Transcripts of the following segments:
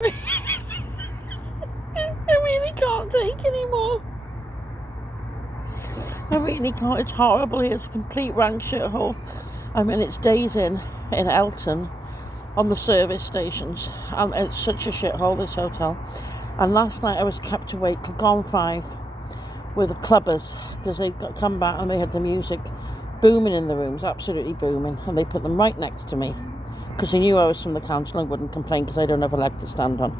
I really can't take anymore. I really can't. It's horrible here. It's a complete rank shithole. I mean, it's days in Elton on the service stations, and it's such a shithole, this hotel. And last night I was kept awake till gone 5 with the clubbers because they'd come back and they had the music booming in the rooms, absolutely booming, and they put them right next to me because they knew I was from the council and wouldn't complain because I don't have a leg to stand on.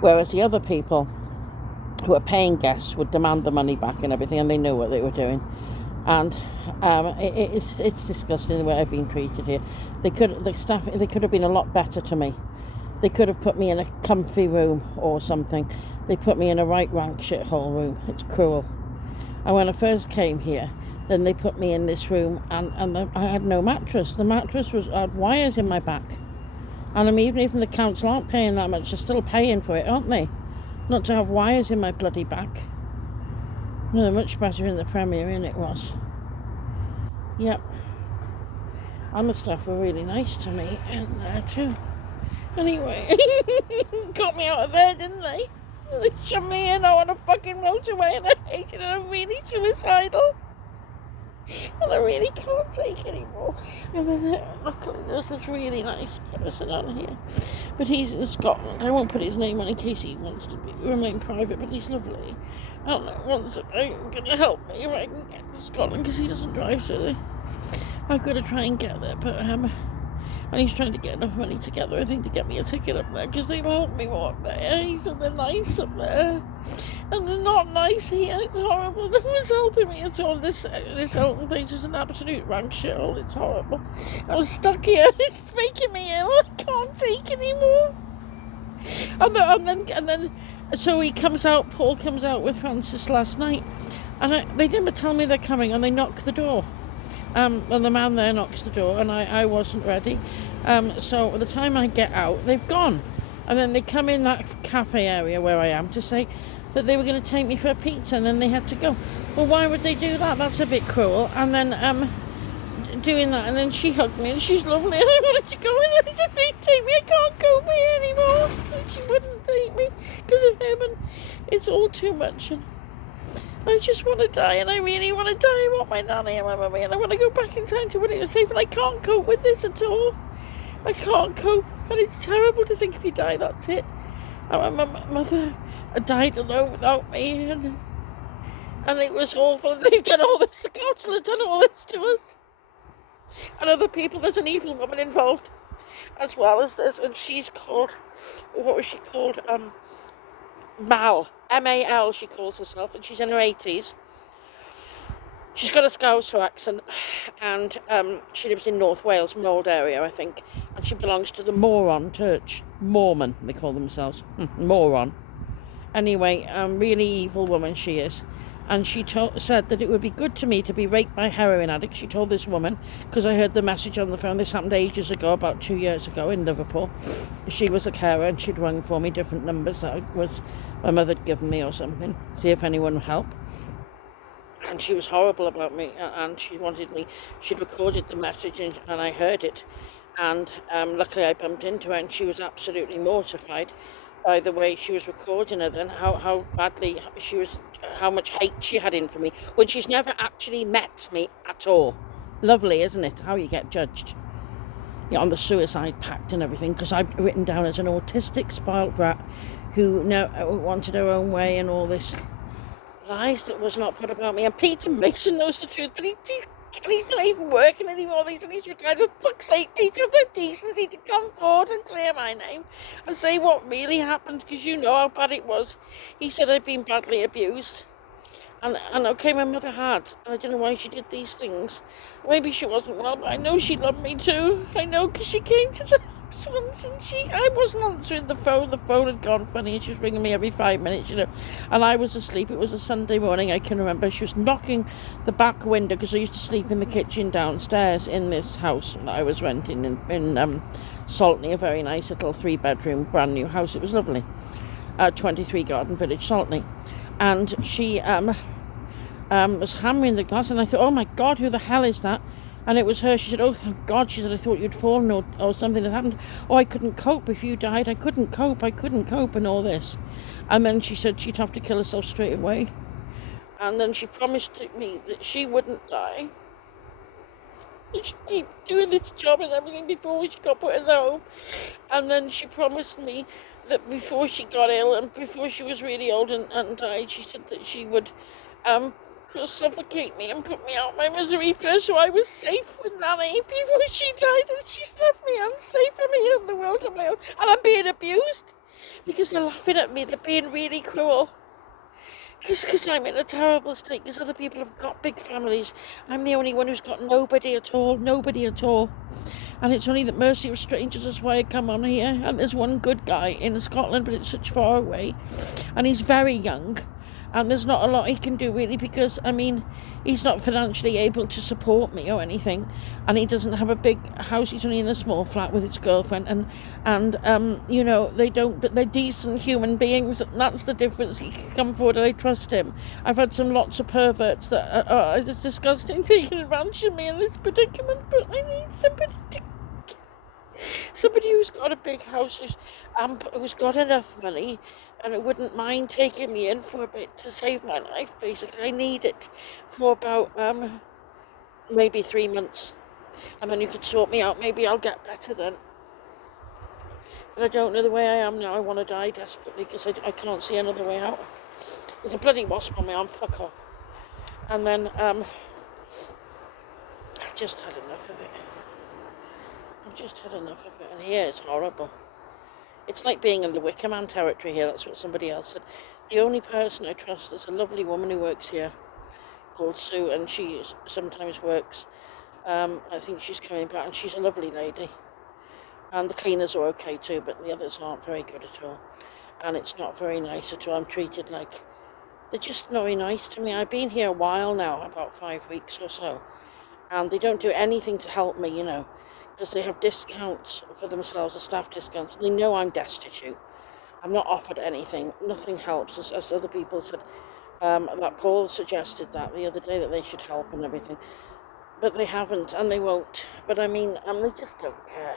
Whereas the other people who are paying guests would demand the money back and everything, and they knew what they were doing. And it's disgusting the way I've been treated here. They could have been a lot better to me. They could have put me in a comfy room or something. They put me in a right rank shithole room. It's cruel. And when I first came here, then they put me in this room, and I had no mattress. The mattress had wires in my back. And even if the council aren't paying that much, they're still paying for it, aren't they? Not to have wires in my bloody back. No, they're much better in the Premier Inn it was. Yep. And the staff were really nice to me in there too. Anyway, got me out of there, didn't they? They shoved me in on a fucking motorway and I hated it. I'm really suicidal. And I really can't take anymore. And then luckily there's this really nice person on here. But he's in Scotland. I won't put his name on in case he wants to remain private, but he's lovely. I don't know, once I'm going to help me if I can get to Scotland because he doesn't drive, so I've got to try and get there. But and he's trying to get enough money together, I think, to get me a ticket up there because they'll help me up there. He said they're nice up there. And they're not nice here. It's horrible. No one's helping me at all. This Elton place is an absolute rank shithole. It's horrible. I'm stuck here. It's making me ill. I can't take anymore. And then, so he comes out. Paul comes out with Francis last night, and they never tell me they're coming, and they knock the door. And the man there knocks the door, and I wasn't ready. So by the time I get out, they've gone, and then they come in that cafe area where I am to say that they were going to take me for a pizza, and then they had to go. Well, why would they do that? That's a bit cruel. And then doing that, and then she hugged me, and she's lovely, and I wanted to go, and I said, please take me, I can't go here anymore. And she wouldn't take me because of him, and it's all too much. And I just want to die, and I really want to die. I want my nanny and my mummy, and I want to go back in time to when it was safe, and I can't cope with this at all. I can't cope, and it's terrible to think if you die, that's it. And my mother died alone without me, and it was awful, and they've done all this, the council have done all this to us. And other people, there's an evil woman involved, as well as this, and she's called, what was she called? Mal. M-A-L she calls herself, and she's in her 80s. She's got a Scouser accent, and she lives in North Wales, Mold area, I think, and she belongs to the Moron Church. Mormon, they call themselves. Moron. Anyway, really evil woman she is. And she said that it would be good to me to be raped by heroin addicts. She told this woman, because I heard the message on the phone. This happened ages ago, about 2 years ago in Liverpool. She was a carer, and she'd rung for me different numbers that was my mother had given me or something, see if anyone would help. And she was horrible about me, and she wanted me, she'd recorded the message, and I heard it. And luckily I bumped into her, and she was absolutely mortified by the way she was recording her, then how badly she was, how much hate she had in for me, when she's never actually met me at all. Lovely, isn't it, how you get judged? Yeah, on the suicide pact and everything, because I've written down as an autistic spoiled brat who wanted her own way, and all this lies that was not put about me. And Peter Mason knows the truth, but he's not even working anymore. He's retired. For fuck's sake, Peter, have the decency to come forward and clear my name and say what really happened, because you know how bad it was. He said I'd been badly abused. And okay, my mother had, and I don't know why she did these things. Maybe she wasn't well, but I know she loved me too. I know, because she came to the house once, and I wasn't answering the phone. The phone had gone funny, and she was ringing me every 5 minutes, you know. And I was asleep. It was a Sunday morning, I can remember. She was knocking the back window, because I used to sleep in the kitchen downstairs in this house that I was renting in Saltney, a very nice little 3-bedroom brand new house. It was lovely. 23 Garden Village, Saltney. And she was hammering the glass, and I thought, oh my God, who the hell is that? And it was her. She said, oh, thank God. She said, I thought you'd fallen or something had happened. Oh, I couldn't cope if you died. I couldn't cope and all this. And then she said she'd have to kill herself straight away. And then she promised me that she wouldn't die. She'd keep doing this job and everything before she got put in the home. And then she promised me that before she got ill and before she was really old and died, she said that she would suffocate me and put me out my misery first, so I was safe with Nanny before she died, and she's left me unsafe and me in the world on my own. And I'm being abused because they're laughing at me. They're being really cruel. Because I'm in a terrible state, because other people have got big families. I'm the only one who's got nobody at all. And it's only that mercy of strangers is why I come on here. And there's one good guy in Scotland, but it's such far away. And he's very young. And there's not a lot he can do, really, because, I mean, he's not financially able to support me or anything. And he doesn't have a big house. He's only in a small flat with his girlfriend. And you know, but they're decent human beings. And that's the difference. He can come forward and I trust him. I've had lots of perverts that are just disgusting, taking advantage of me in this predicament. But I need somebody who's got a big house, who's got enough money, and it wouldn't mind taking me in for a bit to save my life. Basically, I need it for about maybe 3 months, and then you could sort me out. Maybe I'll get better then. But I don't know the way I am now. I want to die desperately because I can't see another way out. There's a bloody wasp on my arm. Fuck off. And then I've just had enough of it. And here it's horrible. It's like being in the Wicker Man territory here. That's what somebody else said. The only person I trust is a lovely woman who works here called Sue, and she sometimes works. I think she's coming back, and she's a lovely lady. And the cleaners are okay too, but the others aren't very good at all. And it's not very nice at all. I'm treated like... They're just not very nice to me. I've been here a while now, about 5 weeks or so. And they don't do anything to help me, you know, because they have discounts for themselves, the staff discounts. They know I'm destitute. I'm not offered anything. Nothing helps, as other people said. That Paul suggested that the other day, that they should help and everything. But they haven't, and they won't. But I mean, they just don't care.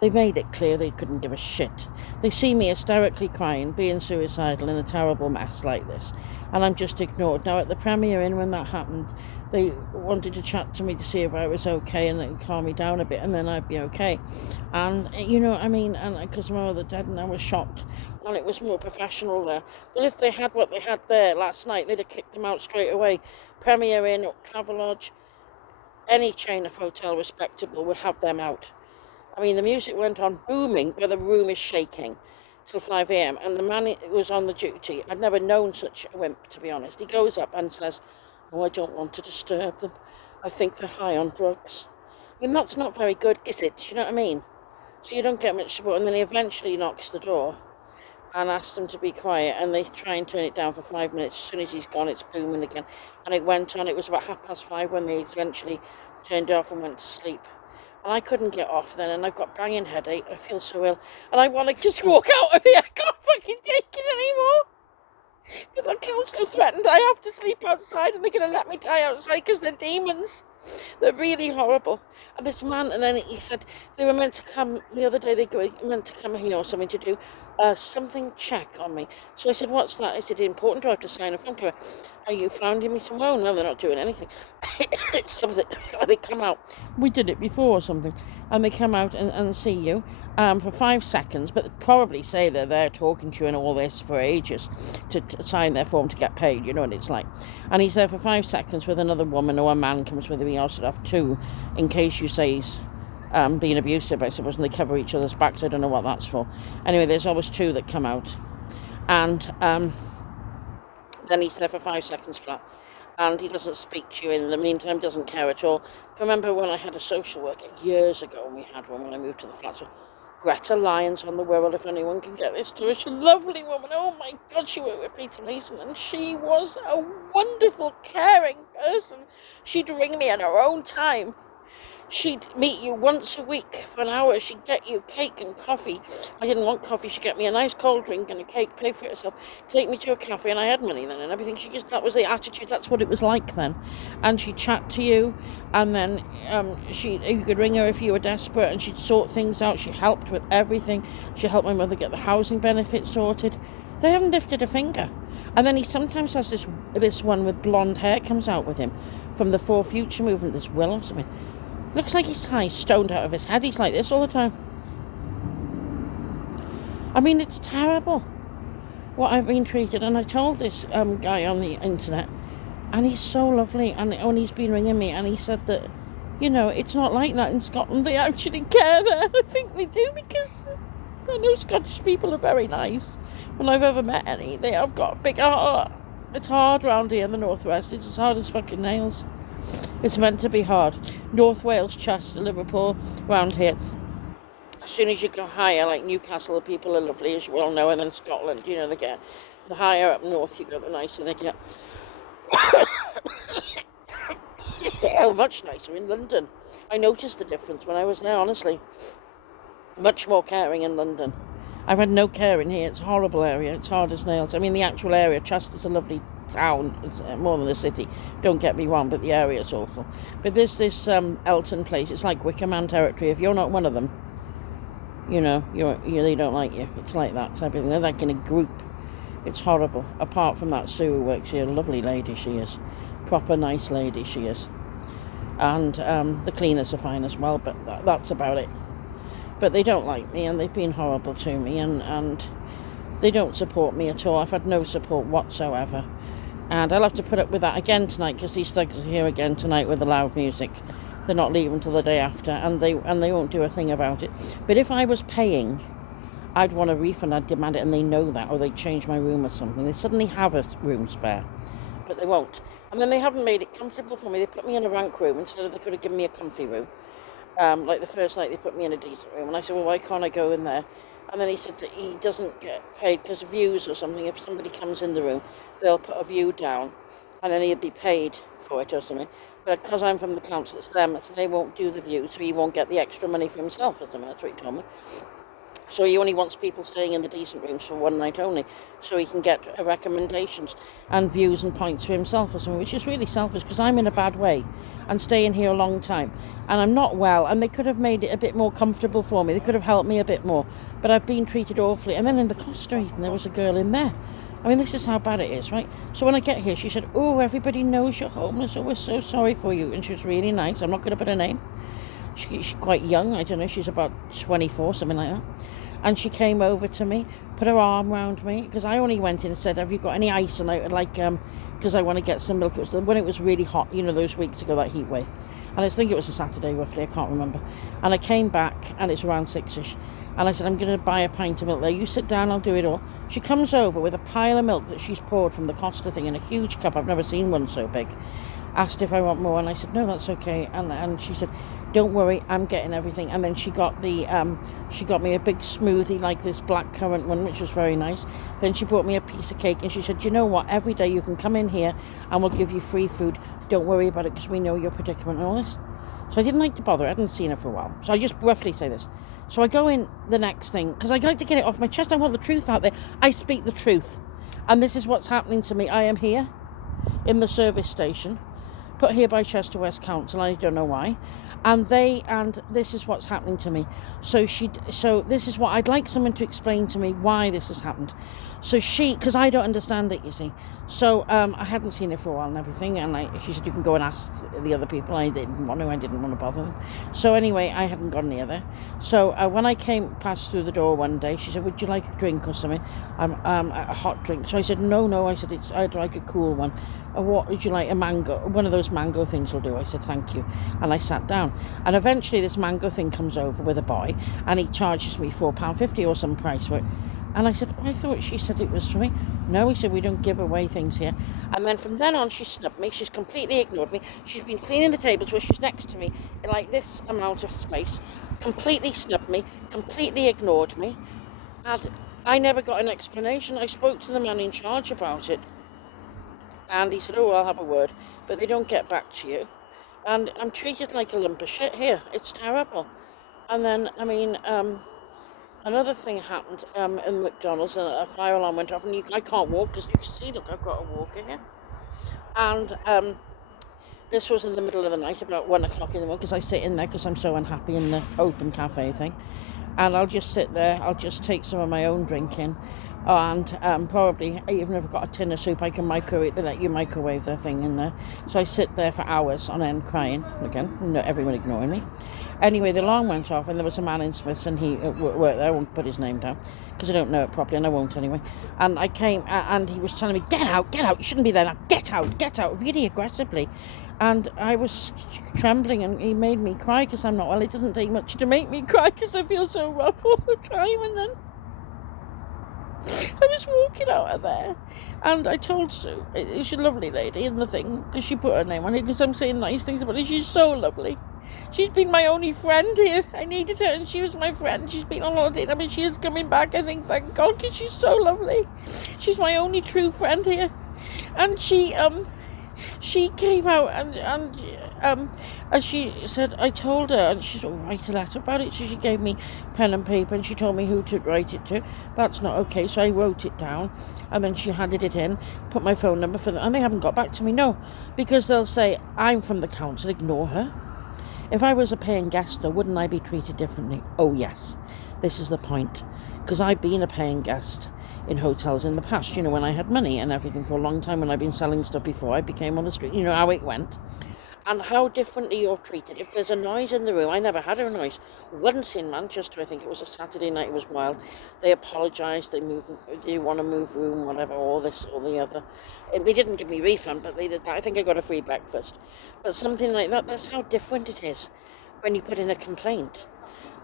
They made it clear they couldn't give a shit. They see me hysterically crying, being suicidal in a terrible mess like this, and I'm just ignored. Now, at the Premier Inn, when that happened, they wanted to chat to me to see if I was okay and then calm me down a bit, and then I'd be okay. And, you know, I mean, and because my mother died, and I was shocked, and it was more professional there. But if they had what they had there last night, they'd have kicked them out straight away. Premier Inn, Travelodge, any chain of hotel respectable would have them out. I mean, the music went on booming where the room is shaking till 5 a.m. And the man who was on the duty, I'd never known such a wimp, to be honest. He goes up and says, oh, I don't want to disturb them. I think they're high on drugs. I mean, that's not very good, is it? Do you know what I mean? So you don't get much support. And then he eventually knocks the door and asks them to be quiet. And they try and turn it down for 5 minutes. As soon as he's gone, it's booming again. And it went on. It was about 5:30 when they eventually turned it off and went to sleep. And I couldn't get off then, and I've got banging headache. I feel so ill, and I want to just walk out of here. I can't fucking take it anymore. But the counsellor threatened I have to sleep outside, and they're going to let me die outside because they're demons. They're really horrible. And this man, and then he said they were meant to come the other day. They were meant to come here or something to do something check on me. So I said, what's that? Is it important? Do I have to sign a form to her? Are you finding me some? Oh, no, they're not doing anything. It's something. They come out. We did it before or something. And they come out and see you for 5 seconds, but they probably say they're there talking to you and all this for ages to sign their form to get paid. You know what it's like. And he's there for 5 seconds with another woman, or a man comes with him. He also have 2 in case you say he's being abusive, I suppose, and they cover each other's backs. I don't know what that's for. Anyway, there's always 2 that come out. And then he's there for 5 seconds flat. And he doesn't speak to you in the meantime, doesn't care at all. I remember when I had a social worker years ago, and we had one when I moved to the flat. So Greta Lyons on the Wirral, if anyone can get this to her. She's a lovely woman. Oh my God, she worked with Peter Mason, and she was a wonderful, caring person. She'd ring me at her own time She'd meet you once a week for an hour. She'd get you cake and coffee. I didn't want coffee. She'd get me a nice cold drink and a cake, pay for it herself, take me to a cafe, and I had money then and everything. That was the attitude. That's what it was like then. And she'd chat to you, and then you could ring her if you were desperate, and she'd sort things out. She helped with everything. She helped my mother get the housing benefit sorted. They haven't lifted a finger. And then he sometimes has this one with blonde hair comes out with him from the For Future movement, this Will or something. Looks like he's high, stoned out of his head. He's like this all the time. I mean, it's terrible what I've been treated. And I told this guy on the internet, and he's so lovely. And he's been ringing me, and he said that, it's not like that in Scotland. They actually care there. I think they do, because I know Scottish people are very nice. When I've ever met any, they have got a big heart. It's hard round here in the northwest. It's as hard as fucking nails. It's meant to be hard. North Wales, Chester, Liverpool, round here. As soon as you go higher, like Newcastle, the people are lovely, as you well know, and then Scotland, they get, the higher up north you go, the nicer they get. Oh, much nicer in London. I noticed the difference when I was there, honestly. Much more caring in London. I've had no care in here. It's a horrible area. It's hard as nails. I mean, the actual area, Chester's a lovely town. It's more than a city. Don't get me wrong, but the area's awful. But there's this Elton place. It's like Wicker Man territory. If you're not one of them, they don't like you. It's like that type of thing. They're like in a group. It's horrible. Apart from that Sue who works here, a lovely lady she is. Proper nice lady she is. And the cleaners are fine as well, but that's about it. But they don't like me, and they've been horrible to me, and they don't support me at all. I've had no support whatsoever. And I'll have to put up with that again tonight, because these thugs are here again tonight with the loud music. They're not leaving till the day after, and they won't do a thing about it. But if I was paying, I'd want a refund, I'd demand it, and they know that, or they'd change my room or something. They suddenly have a room spare, but they won't. And then they haven't made it comfortable for me. They put me in a rank room instead of they could have given me a comfy room. Like the first night they put me in a decent room, and I said, well, why can't I go in there? And then he said that he doesn't get paid because of views or something. If somebody comes in the room, they'll put a view down, and then he'll be paid for it or something. But because I'm from the council, it's them, so they won't do the view, so he won't get the extra money for himself or something. That's what he told me. So he only wants people staying in the decent rooms for one night only, so he can get recommendations and views and points for himself or something, which is really selfish, because I'm in a bad way and staying here a long time, and I'm not well, and they could have made it a bit more comfortable for me. They could have helped me a bit more, but I've been treated awfully. And then in the Costa even, there was a girl in there. I mean, this is how bad it is, right? So when I get here, she said, oh, everybody knows you're homeless, oh, we're so sorry for you. And she was really nice. I'm not going to put her name. She's quite young. I don't know, she's about 24, something like that. And she came over to me, put her arm around me, because I only went in and said, have you got any ice? And I like, because I want to get some milk. It was when it was really hot, those weeks ago, that heat wave. And I think it was a Saturday, roughly, I can't remember. And I came back, and it's around 6ish. And I said, I'm going to buy a pint of milk there. You sit down, I'll do it all. She comes over with a pile of milk that she's poured from the Costa thing in a huge cup. I've never seen one so big. Asked if I want more, and I said, no, that's okay. And she said, don't worry, I'm getting everything. And then she got she got me a big smoothie, like this blackcurrant one, which was very nice. Then she brought me a piece of cake, and she said, you know what, every day you can come in here and we'll give you free food. Don't worry about it, because we know your predicament and all this. So I didn't like to bother. I hadn't seen her for a while. So I just roughly say this. So I go in the next thing, because I like to get it off my chest. I want the truth out there. I speak the truth. And this is what's happening to me. I am here in the service station, put here by Chester West Council. I don't know why. And this is what's happening to me. So this is what I'd like someone to explain to me why this has happened. So because I don't understand it, you see. So I hadn't seen her for a while and everything, and she said, you can go and ask the other people. I didn't want to bother them. So anyway, I hadn't gone near there. So when I passed through the door one day, she said, would you like a drink or something? A hot drink. So I said, no. I said, I'd like a cool one. What would you like? A mango? One of those mango things will do. I said, thank you. And I sat down. And eventually this mango thing comes over with a boy, and he charges me £4.50 or some price for it. And I said, I thought she said it was for me. No, he said, we don't give away things here. And then from then on, she snubbed me. She's completely ignored me. She's been cleaning the tables where she's next to me in like this amount of space. Completely snubbed me, completely ignored me. And I never got an explanation. I spoke to the man in charge about it. And he said, oh, I'll have a word. But they don't get back to you. and I'm treated like a lump of shit here. It's terrible. And then, I mean, another thing happened in McDonald's, and a fire alarm went off, and I can't walk because you can see, look, I've got a walker here. And this was in the middle of the night, about 1 o'clock in the morning, because I sit in there because I'm so unhappy in the open cafe thing. And I'll just sit there, I'll just take some of my own drink in, and probably, even if I've got a tin of soup, I can microwave, they let you microwave the thing in there. So I sit there for hours on end crying, again, everyone ignoring me. Anyway, the alarm went off, and there was a man in Smiths, and he worked there. I won't put his name down because I don't know it properly, and I won't anyway. And I came, and he was telling me, get out, you shouldn't be there now, get out, really aggressively. And I was trembling, and he made me cry because I'm not well. It doesn't take much to make me cry because I feel so rough all the time. And then I was walking out of there, and I told Sue, she's a lovely lady in the thing, because she put her name on it, because I'm saying nice things about her. She's so lovely. She's been my only friend here. I needed her, and she was my friend. She's been on holiday. I mean, she is coming back, I think, thank God, because she's so lovely. She's my only true friend here. And she came out, and she said, I told her, and she said, write a letter about it. So she gave me pen and paper, and she told me who to write it to. That's not okay, so I wrote it down, and then she handed it in, put my phone number for them, and they haven't got back to me, no, because they'll say, I'm from the council, ignore her. If I was a paying guest, though, wouldn't I be treated differently? Oh, yes. This is the point. Because I've been a paying guest in hotels in the past, when I had money and everything for a long time, when I've been selling stuff before I became on the street, how it went. And how differently you're treated. If there's a noise in the room, I never had a noise. Once in Manchester, I think it was a Saturday night, it was wild. They apologised, they want to move room, whatever, all this or the other. They didn't give me a refund, but they did that. I think I got a free breakfast. But something like that, that's how different it is when you put in a complaint.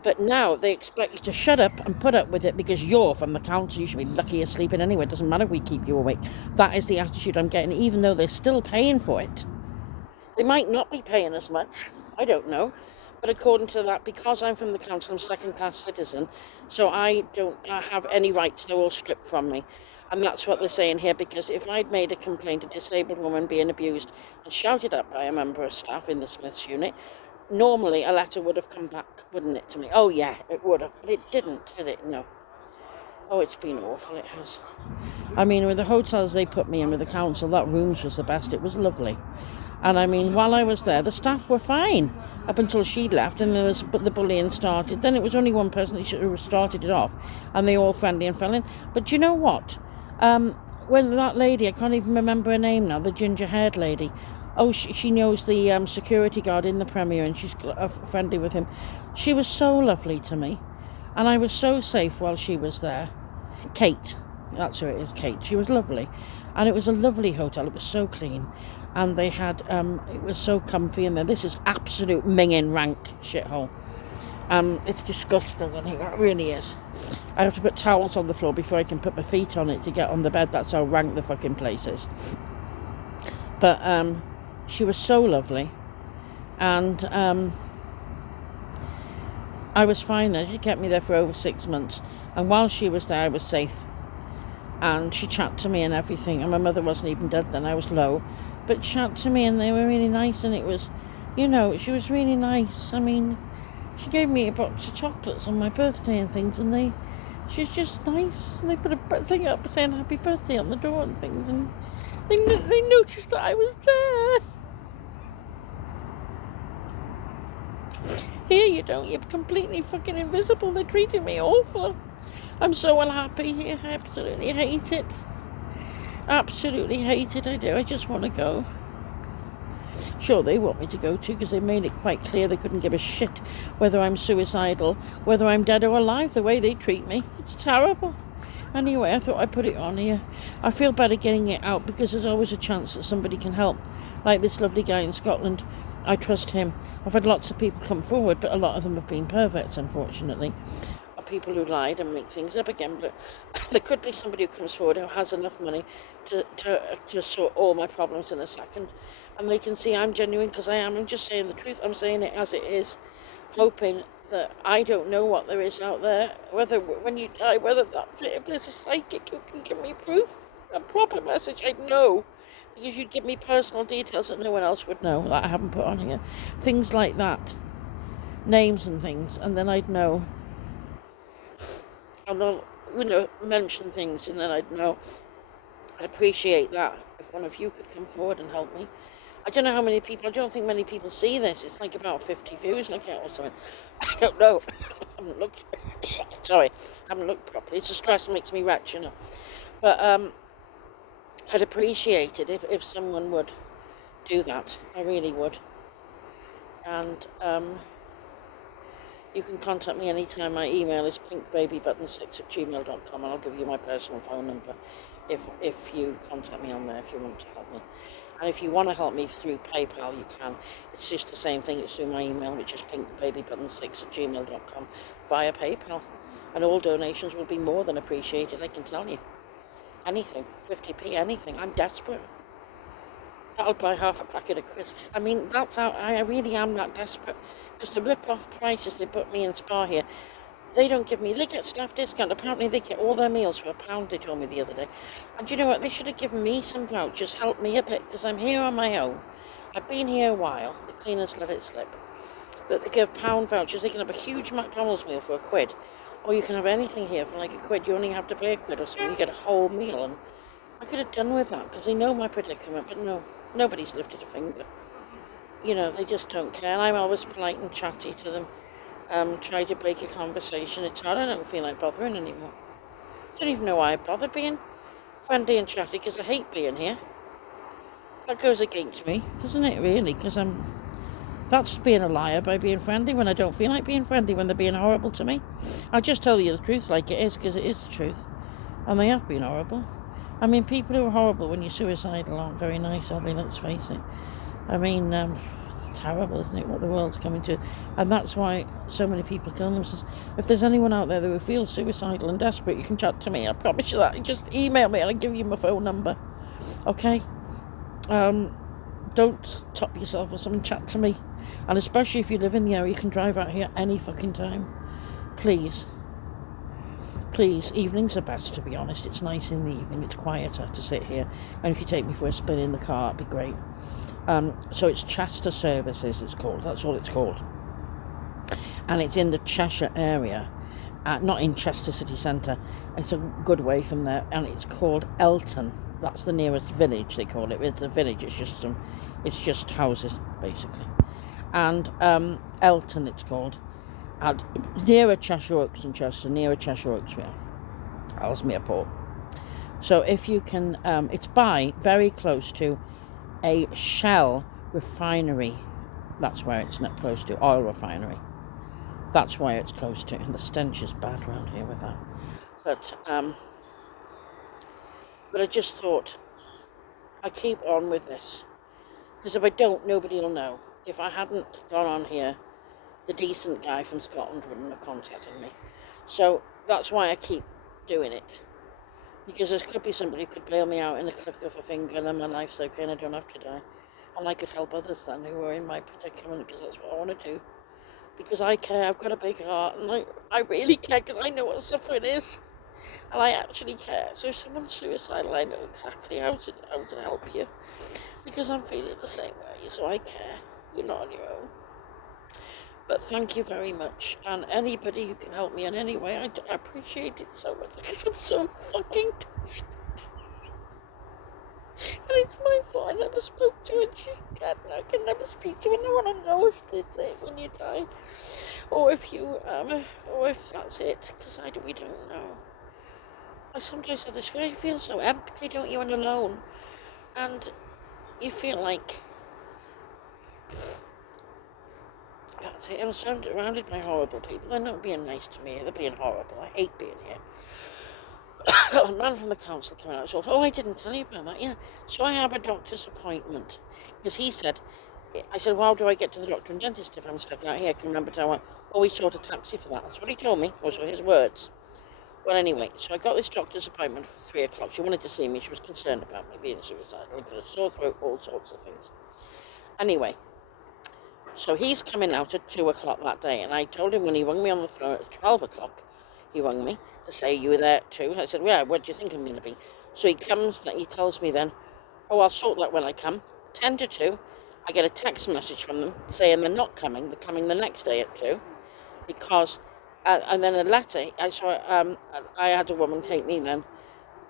But now they expect you to shut up and put up with it because you're from the council. You should be lucky you're sleeping anyway. It doesn't matter if we keep you awake. That is the attitude I'm getting, even though they're still paying for it. They might not be paying as much, I don't know, but according to that, because I'm from the council, I'm a second-class citizen, so I don't have any rights. They're all stripped from me, and that's what they're saying here, because if I'd made a complaint, a disabled woman being abused, and shouted at by a member of staff in the Smiths unit, normally a letter would have come back, wouldn't it, to me? Oh yeah, it would have, but it didn't, did it? No. Oh, it's been awful, it has. I mean, with the hotels they put me in with the council, that rooms was the best. It was lovely. And I mean, while I was there, the staff were fine up until she left, and the bullying started. Then it was only one person who started it off, and they all friendly and fell in. But do you know what? When that lady, I can't even remember her name now, the ginger-haired lady. Oh, she knows the security guard in the Premier, and she's friendly with him. She was so lovely to me, and I was so safe while she was there. Kate, that's who it is, Kate. She was lovely, and it was a lovely hotel. It was so clean. And they had, it was so comfy in there. This is absolute minging rank shithole. It's disgusting in here, it really is. I have to put towels on the floor before I can put my feet on it to get on the bed. That's how rank the fucking place is. But she was so lovely. And I was fine there. She kept me there for over 6 months. And while she was there, I was safe. And she chatted to me and everything. And my mother wasn't even dead then. I was low. But chat to me, and they were really nice, and it was, she was really nice. I mean, she gave me a box of chocolates on my birthday and things, and she's just nice. And they put a thing up saying happy birthday on the door and things, and they noticed that I was there. Here you don't, you're completely fucking invisible. They treated me awful. I'm so unhappy here, I absolutely hate it. Absolutely hate it, I do. I just want to go. Sure, they want me to go too, because they made it quite clear they couldn't give a shit whether I'm suicidal, whether I'm dead or alive, the way they treat me. It's terrible. Anyway, I thought I'd put it on here. I feel better getting it out, because there's always a chance that somebody can help. Like this lovely guy in Scotland. I trust him. I've had lots of people come forward, but a lot of them have been perverts, unfortunately. People who lied and make things up again, but there could be somebody who comes forward who has enough money to sort all my problems in a second, and they can see I'm genuine, because I am. I'm just saying the truth. I'm saying it as it is, hoping that I don't know what there is out there, whether when you die, whether that's it. If there's a psychic who can give me proof, a proper message, I'd know. because you'd give me personal details that no one else would know that I haven't put on here. Things like that, names and things, and then I'd know, and they'll, mention things, and then I'd know. I'd appreciate that if one of you could come forward and help me. I don't know how many people, I don't think many people see this. It's like about 50 views, or something. I don't know. I haven't looked, sorry, I haven't looked properly. It's the stress that makes me wretched, But I'd appreciate it if someone would do that. I really would. And you can contact me anytime. My email is pinkbabybutton6@gmail.com, and I'll give you my personal phone number if you contact me on there if you want to help me. And if you want to help me through PayPal, you can. It's just the same thing. It's through my email, which is pinkbabybutton6@gmail.com, via PayPal. And all donations will be more than appreciated, I can tell you. Anything, 50p, anything. I'm desperate. That'll buy half a packet of crisps. I mean, that's how I really am that desperate. Because the rip-off prices they put me in Spa here, they don't give me, they get staff discount. Apparently they get all their meals for £1, they told me the other day. And you know what, they should have given me some vouchers, help me a bit, because I'm here on my own. I've been here a while, the cleaners let it slip. But they give £1 vouchers, they can have a huge McDonald's meal for £1. Or you can have anything here for like £1, you only have to pay £1 or something, you get a whole meal. And I could have done with that, because they know my predicament, but no, nobody's lifted a finger. They just don't care, and I'm always polite and chatty to them. Try to break a conversation. It's hard. I don't feel like bothering anymore. I don't even know why I bother being friendly and chatty, because I hate being here. That goes against me, doesn't it, really? Because that's being a liar by being friendly when I don't feel like being friendly, when they're being horrible to me. I'll just tell you the truth like it is, because it is the truth. And they have been horrible. I mean, people who are horrible when you're suicidal aren't very nice, are they? Let's face it. I mean, it's terrible, isn't it, what the world's coming to? And that's why so many people kill themselves. If there's anyone out there who feels suicidal and desperate, you can chat to me. I promise you that. Just email me and I'll give you my phone number. Okay? Don't top yourself or something. Chat to me. And especially if you live in the area, you can drive out here any fucking time. Please. Please, evenings are best, to be honest. It's nice in the evening, it's quieter to sit here. And if you take me for a spin in the car, it'd be great. So it's Chester Services, it's called. That's all it's called. And it's in the Cheshire area, not in Chester city centre. It's a good way from there. And it's called Elton. That's the nearest village, they call it. It's a village, it's just houses, basically. And Elton, it's called. Nearer Cheshire Oaks and Chester, nearer Cheshire Oaks, Ellesmere Port. So if you can, it's very close to a Shell refinery. That's where it's not close to, oil refinery. That's where it's close to, and the stench is bad around here with that. But I just thought, I keep on with this, because if I don't, nobody will know. If I hadn't gone on here, the decent guy from Scotland wouldn't have contacted me. So that's why I keep doing it. Because there could be somebody who could bail me out in a click of a finger, and then my life's okay and I don't have to die. And I could help others then who are in my predicament, because that's what I want to do. Because I care, I've got a big heart, and I really care, because I know what suffering is. And I actually care. So if someone's suicidal, I know exactly how to help you. Because I'm feeling the same way, so I care. You're not on your own. But thank you very much, and anybody who can help me in any way, I appreciate it so much, because I'm so fucking desperate. And it's my fault, I never spoke to her, and she's dead, and I can never speak to her, and I want to know if this is it when you die, or if that's it, because we don't know. I sometimes have this feeling, you feel so empty, don't you, and alone, and you feel like... That's it. I'm surrounded by horrible people. They're not being nice to me. They're being horrible. I hate being here. A man from the council came out and said, I didn't tell you about that. Yeah. So I have a doctor's appointment. Because I said, well, how do I get to the doctor and dentist if I'm stuck out here? I can remember till I went, we sought a taxi for that. That's what he told me. Those were his words. Well, anyway, so I got this doctor's appointment for 3 o'clock. She wanted to see me. She was concerned about me being suicidal. I got a sore throat, all sorts of things. Anyway. So he's coming out at 2 o'clock that day, and I told him when he rang me on the phone at 12 o'clock, he rang me to say, you were there at 2. I said, where do you think I'm going to be? So he tells me then, Oh, I'll sort that when I come. 10 to 2, I get a text message from them saying they're not coming. They're coming the next day at 2 because, and then a letter. I had a woman take me then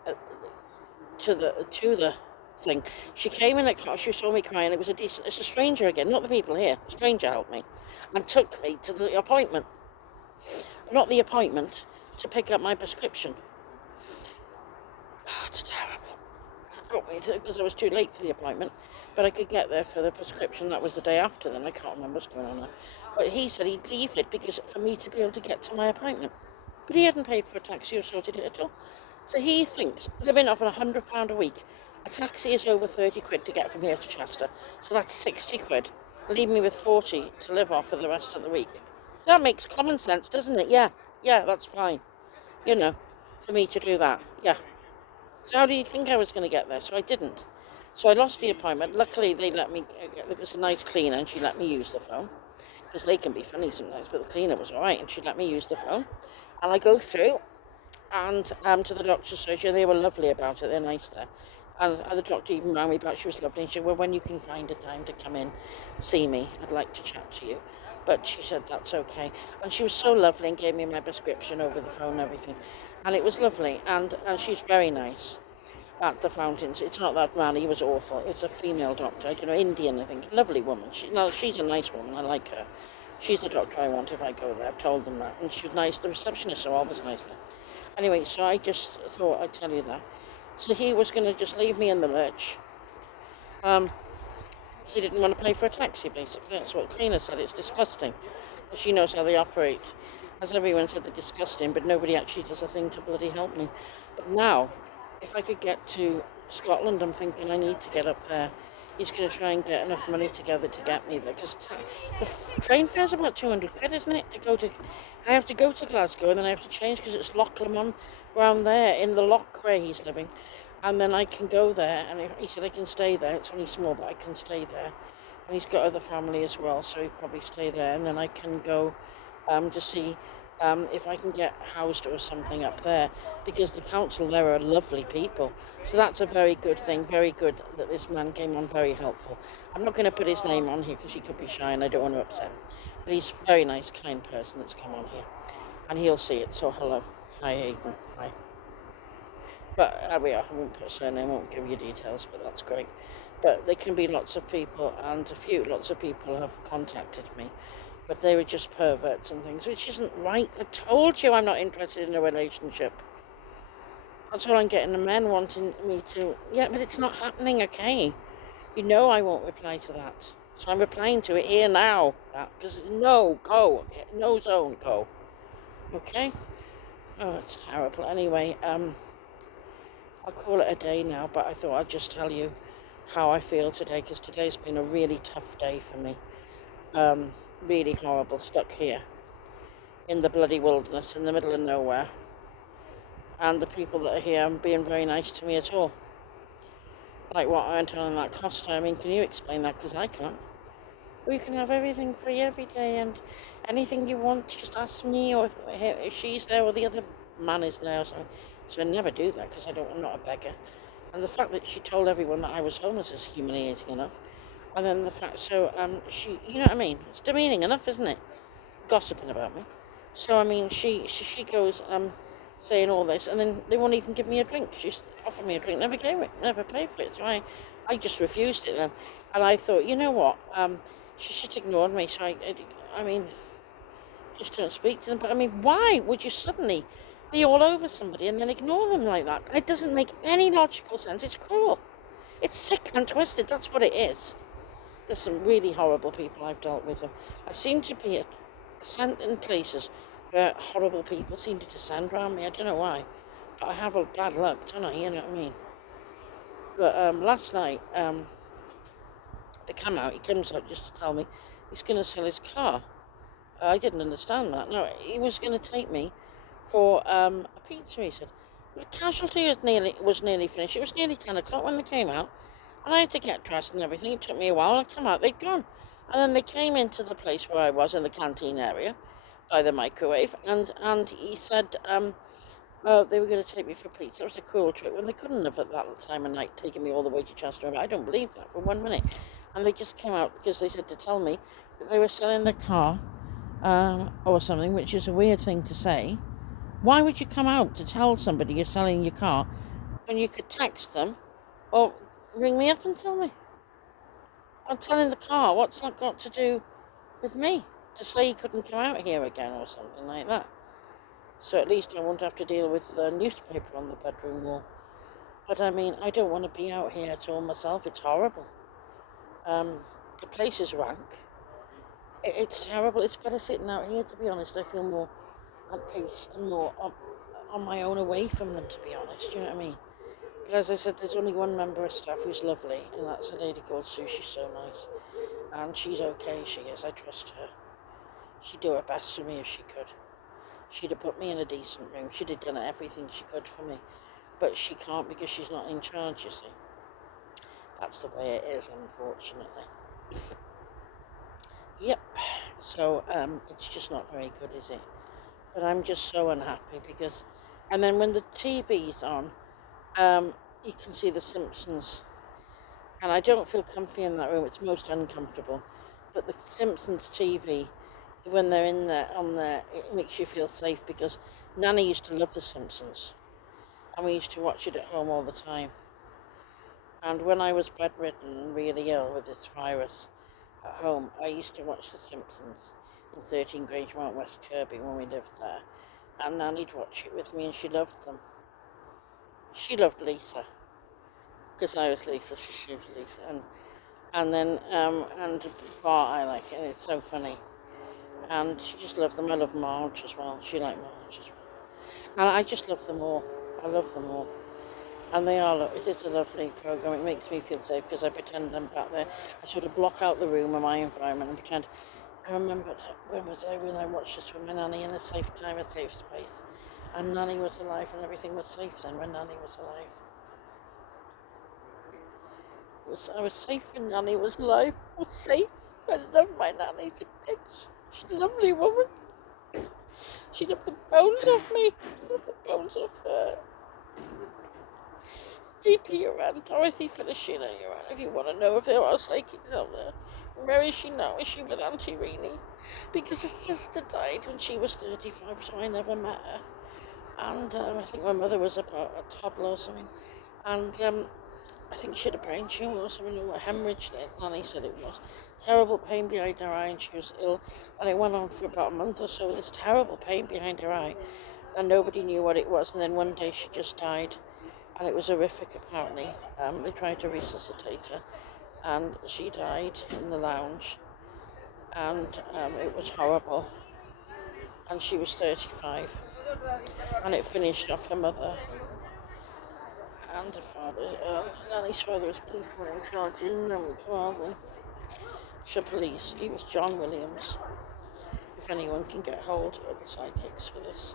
uh, to the thing. She came in a car. She saw me crying. It's a stranger again, not the people here. A stranger helped me and took me to the appointment. Not the appointment, to pick up my prescription. Oh, it's terrible. Got me because I was too late for the appointment, but I could get there for the prescription. That was the day after. Then I can't remember what's going on there. But he said he'd leave it because for me to be able to get to my appointment. But he hadn't paid for a taxi or sorted it at all. So he thinks, living off £100 a week, a taxi is over 30 quid to get from here to Chester. So that's 60 quid. Leave me with 40 to live off for the rest of the week. That makes common sense, doesn't it? Yeah, that's fine. You know, for me to do that. Yeah. So how do you think I was going to get there? So I didn't. So I lost the appointment. Luckily, they let me. There was a nice cleaner, and she let me use the phone because they can be funny sometimes. But the cleaner was all right, and she let me use the phone. And I go through and to the doctor's surgery. They were lovely about it. They're nice there. And the doctor even rang me back. She was lovely. And she said, well, when you can find a time to come in, see me, I'd like to chat to you. But she said, that's okay. And she was so lovely and gave me my prescription over the phone and everything. And it was lovely. And she's very nice at the fountains. It's not that man, he was awful. It's a female doctor, I don't know, Indian, I think. Lovely woman. She's a nice woman. I like her. She's the doctor I want if I go there. I've told them that. And she was nice. The receptionists are always nice there. Anyway, so I just thought I'd tell you that. So he was going to just leave me in the lurch. Because he didn't want to pay for a taxi, basically. That's what Tina said. It's disgusting. Because she knows how they operate. As everyone said, they're disgusting, but nobody actually does a thing to bloody help me. But now, if I could get to Scotland, I'm thinking I need to get up there. He's going to try and get enough money together to get me there. Because the train fare's about 200 quid, isn't it? I have to go to Glasgow and then I have to change because it's Loch Lomond around there in the loch where he's living. And then I can go there, and he said I can stay there. It's only small, but I can stay there. And he's got other family as well, so he'll probably stay there. And then I can go to see if I can get housed or something up there, because the council there are lovely people. So that's a very good thing. Very good that this man came on, very helpful. I'm not going to put his name on here because he could be shy and I don't want to upset him. But he's a very nice, kind person that's come on here. And he'll see it, so hello. Hi, Aidan. Hi. But we are. I won't put a surname, I won't give you details, but that's great. But there can be lots of people, and lots of people have contacted me. But they were just perverts and things, which isn't right. I told you I'm not interested in a relationship. That's all I'm getting, the men wanting me to. Yeah, but it's not happening, okay? You know I won't reply to that. So I'm replying to it here now. Because no, go. Okay? No zone, go. Okay? Oh, it's terrible. Anyway, I'll call it a day now, but I thought I'd just tell you how I feel today, because today's been a really tough day for me. Really horrible, stuck here in the bloody wilderness in the middle of nowhere. And the people that are here aren't being very nice to me at all. Like what I went on in that Costa. I mean, can you explain that? Because I can't. Well, you can have everything free every day, and anything you want, just ask me, or if she's there, or the other man is there, or something. So I never do that because I'm not a beggar. And the fact that she told everyone that I was homeless is humiliating enough. And then the fact, you know what I mean? It's demeaning enough, isn't it? Gossiping about me. So, I mean, she goes, saying all this, and then they won't even give me a drink. She offered me a drink, never paid for it. So I just refused it then. And I thought, you know what? She just ignored me. So I mean, just don't speak to them. But I mean, why would you suddenly be all over somebody and then ignore them like that? It doesn't make any logical sense. It's cruel. It's sick and twisted. That's what it is. There's some really horrible people I've dealt with. I seem to be sent in places where horrible people seem to descend around me. I don't know why. But I have a bad luck, don't I? You know what I mean? But last night, he comes out just to tell me he's going to sell his car. I didn't understand that. No, he was going to take me for a pizza, he said. But the casualty was nearly finished. It was nearly 10 o'clock when they came out. And I had to get dressed and everything. It took me a while. I come out, they'd gone. And then they came into the place where I was in the canteen area by the microwave. And he said, They were going to take me for pizza. It was a cruel trick when they couldn't have at that time of night taken me all the way to Chester. I don't believe that for 1 minute. And they just came out because they said to tell me that they were selling the car or something, which is a weird thing to say. Why would you come out to tell somebody you're selling your car when you could text them or ring me up and tell me? I'm selling the car. What's that got to do with me? To say he couldn't come out here again or something like that. So at least I won't have to deal with the newspaper on the bedroom wall. But I mean, I don't want to be out here at all myself. It's horrible. The place is rank. It's terrible. It's better sitting out here, to be honest. I feel more at peace and more on my own away from them, to be honest. Do you know what I mean? But as I said, there's only one member of staff who's lovely, and that's a lady called Sue. She's so nice. And she's okay, she is. I trust her. She'd do her best for me if she could. She'd have put me in a decent room. She'd have done everything she could for me. But she can't because she's not in charge, you see. That's the way it is, unfortunately. Yep. So, it's just not very good, is it? But I'm just so unhappy because... And then when the TV's on, you can see The Simpsons. And I don't feel comfy in that room. It's most uncomfortable. But the Simpsons TV, when they're in there, on there, it makes you feel safe because Nanny used to love The Simpsons. And we used to watch it at home all the time. And when I was bedridden and really ill with this virus at home, I used to watch The Simpsons in 13 Grangemount, West Kirby when we lived there. And Nanny'd watch it with me and she loved them. She loved Lisa. Because I was Lisa, so she was Lisa. And then, and Bart I like it, it's so funny. And she just loved them. I love Marge as well. She liked Marge as well. And I just love them all. I love them all. And they are, it is a lovely programme. It makes me feel safe because I pretend I'm back there. I sort of block out the room and my environment and pretend. I remember, when I watched this with my Nanny in a safe time, a safe space. And Nanny was alive and everything was safe then when Nanny was alive. I was safe when Nanny was alive. I was safe. I love my Nanny to bits. She's a lovely woman. She'd have the bones off me. I'd have the bones off her. DP, you're around. Dorothy Feliciana, you're around. If you want to know if there are psychics out there. Where is she now? Is she with Auntie Reenie? Because her sister died when she was 35, so I never met her. And I think my mother was about a toddler or something. And I think she had a brain tumour or something, or a hemorrhage, Nanny said it was. Terrible pain behind her eye, and she was ill. And it went on for about a month or so, this terrible pain behind her eye. And nobody knew what it was. And then one day she just died. And it was horrific, apparently. They tried to resuscitate her. And she died in the lounge. And it was horrible. And she was 35. And it finished off her mother. And her father. Nanny's father was policeman in charge in Father. Police. He was John Williams. If anyone can get hold of the psychics for this.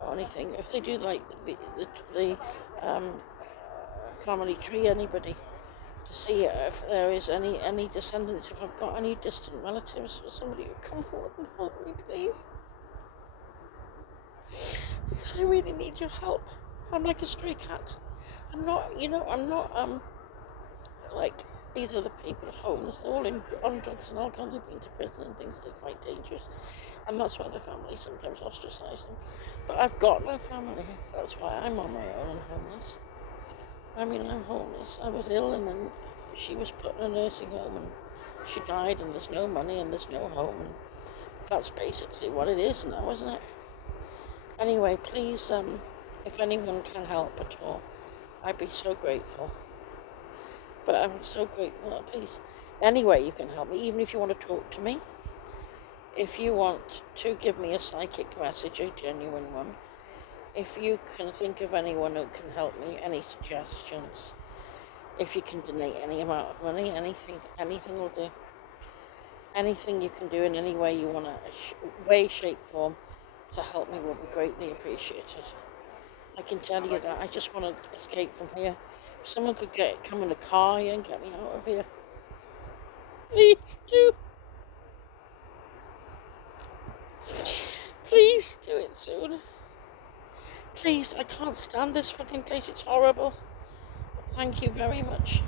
Or anything. If they do like the family tree, anybody, to see if there is any descendants, if I've got any distant relatives or somebody who come forward and help me, please. Because I really need your help. I'm like a stray cat. I'm not, like these other people homeless. They're all on drugs and alcohol. They've been to prison and things. They're quite dangerous. And that's why the family sometimes ostracize them. But I've got no family. That's why I'm on my own and homeless. I mean, I'm homeless. I was ill and then she was put in a nursing home and she died and there's no money and there's no home. And that's basically what it is now, isn't it? Anyway, please, if anyone can help at all, I'd be so grateful. But I'm so grateful, please. Anyway, you can help me, even if you want to talk to me. If you want to give me a psychic message, a genuine one. If you can think of anyone who can help me, any suggestions. If you can donate any amount of money, anything will do. Anything you can do in any way you want to, way, shape, form, to help me will be greatly appreciated. I can tell you that I just want to escape from here. If someone could come in a car here and get me out of here. Please do. Please do it soon. Please, I can't stand this fucking place. It's horrible. Thank you very much.